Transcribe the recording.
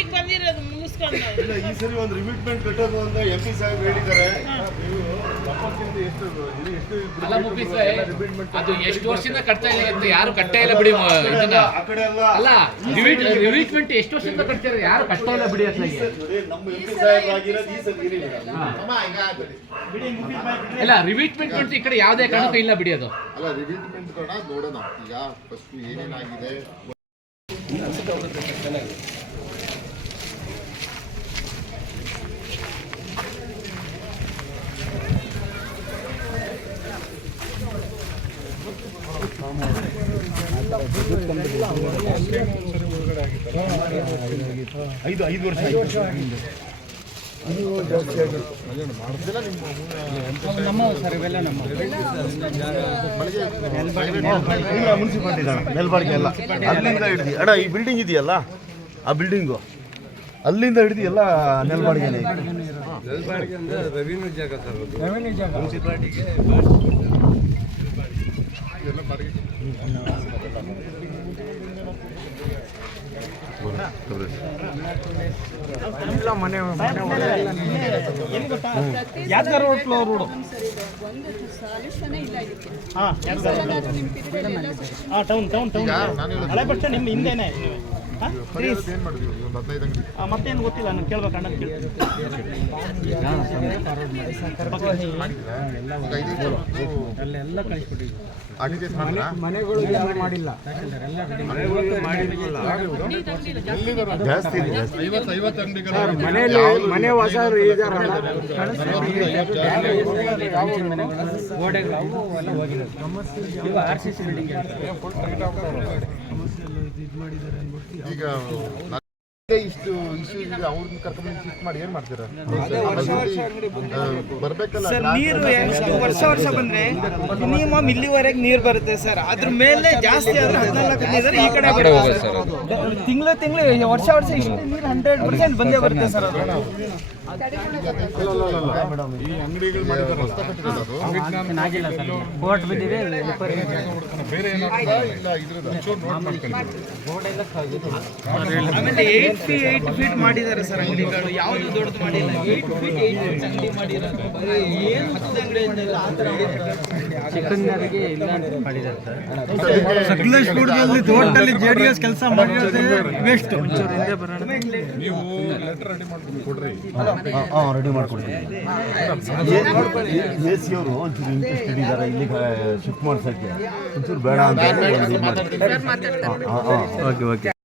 ಈಗ ಬಂದಿರೋದು ಮುಗಿಸ್ಕೊಂಡು. ಇಲ್ಲ ಈ ಸರಿ ಒಂದು ರಿಮಿಟ್ಮೆಂಟ್ ಕಟ್ಟೋದು ಅಂತ ಎಂ ಪಿ ಸಾಹೇಬ್ ಹೇಳಿದ್ದಾರೆ. ನೀವು ಎಷ್ಟು ಇದು ಎಷ್ಟು ಅಲ್ಲ ಮುಗಿಸ್ ಅದು ಎಷ್ಟು ವರ್ಷದಿಂದ ಕಟ್ತಾ ಇಲ್ಲ ಅಂತ ಯಾರು ಕಟ್ಟೇ ಇಲ್ಲ ಬಿಡಿ ಇದನ್ನ. ಆ ಕಡೆ ಎಲ್ಲ. ಅಲ್ಲ ರಿವೀಟ್ಮೆಂಟ್ ಎಷ್ಟು ವರ್ಷದಿಂದ ಕಟ್ತಾರೆ ಯಾರು ಕಟ್ತಾ ಇಲ್ಲ ಬಿಡಿ ಅಂತ ನೋಡಿ, ನಮ್ಮ ಎಂ ಪಿ ಸಾಹೇಬ್ ಆಗಿರೋದು ಈ ಸರಿ ಇಲ್ಲ ರಿವೀಟ್ಮೆಂಟ್ ಅಂತ ಈ ಕಡೆ ಯಾವುದೇ ಕಾರಣಕ್ಕೂ ಇಲ್ಲ ಬಿಡಿ ಅದು. ಅಲ್ಲ ಕೂಡ ನೋಡೋಣ. ಈಗ ಫಸ್ಟ್ ಏನೇನಾಗಿದೆ? ಐದು ಐದು ವರ್ಷ ಎಲ್ಲ ಅಣ್ಣ ಈ ಬಿಲ್ಡಿಂಗ್ ಇದೆಯಲ್ಲ ಆ ಬಿಲ್ಡಿಂಗು ಅಲ್ಲಿಂದ ಹಿಡಿದು ಎಲ್ಲ ನೆಲ್ಬಾಡಿಗೆ ಅಂದ್ರೆ ಫ್ಲೋರ್ ಸರ್ ಒಂದು ಸೊಲ್ಯೂಷನ್ ಇಲ್ಲ ಇದಕ್ಕೆ ಹಾಂ ಟೌನ್ ಟೌನ್ ಟೌನ್. ಹಳೆ ಬಸ್ ಸ್ಟ್ಯಾಂಡ್ ನಿಮ್ಮ ಹಿಂದೆನೇ. ಮತ್ತೇನು ಗೊತ್ತಿಲ್ಲ ನಾನು ಕೇಳ್ಬೇಕು ಅಣ್ಣ ಕೇಳ್ತೀನಿ ಆರ್ಟಿಫಿಸ್ ಮಾಡಿದ್ರಾ? ಜಾಸ್ತಿ ಇದೆ. ಜಾಸ್ತಿ ಐವತ್ತು ಐವತ್ತು ಅಂಗಡಿಗಳು ಮನೆ ಹೊಸ ಈಗ ಇಷ್ಟು ಇಶ್ಯೂ ಇದೆ ಅವ್ರನ್ನ ಕರ್ಕೊಂಡು ಶಿಫ್ಟ್ ಮಾಡಿ ಏನ್ ಮಾಡ್ತೀರಾ? ಬರ್ಬೇಕಲ್ಲ ಸರ್ ನೀರು ಎಷ್ಟು ವರ್ಷ ವರ್ಷ ಬಂದ್ರೆ ಮಿನಿಮಮ್ ಇಲ್ಲಿವರೆಗೆ ನೀರು ಬರುತ್ತೆ ಸರ್. ಅದ್ರ ಮೇಲೆ ಜಾಸ್ತಿ ಆದ್ರೆ ಹದಿನಾಲ್ಕು ಕಡೆ ಈ ಕಡೆ ತಿಂಗಳು ತಿಂಗಳು ವರ್ಷ ವರ್ಷ ಇಷ್ಟು ನೀರು ಹಂಡ್ರೆಡ್ ಪರ್ಸೆಂಟ್ ಬಂದೇ ಬರುತ್ತೆ ಸರ್ ಅದು. ಮಾಡಿದ್ದಾರೆ ಸರ್ ಅಂಗಡಿಗಳು ದೊಡ್ಡದು ಮಾಡಿಲ್ಲ ಏಟ್ ಫೀಟ್ ಅಂಗಡಿ ತೋಟದಲ್ಲಿ ಜೆ ಡಿ ಎಸ್ ಕೆಲಸ ಮಾಡಿರೋದೇ ವೇಸ್ಟ್ ನೀವು ಲೆಟರ್ ರೆಡಿ ಮಾಡ್ಕೊಂಡು ಕೊಡ್ರಿ ಹಾಂ ರೆಡಿ ಮಾಡ್ಕೊಡ್ತೀನಿ. ಎ ಸಿ ಅವರು ಒಂಚೂರು ಇಂಟ್ರೆಸ್ಟ್ ಇದ್ದಾರೆ ಇಲ್ಲಿ ಶಿಫ್ಟ್ ಮಾಡ್ಸೋಕ್ಕೆ. ಒಂಚೂರು ಬೇಡ ಅಂತ ಹೇಳಿ ಇದು ಮಾಡಿ. ಹಾಂ ಹಾಂ ಓಕೆ ಓಕೆ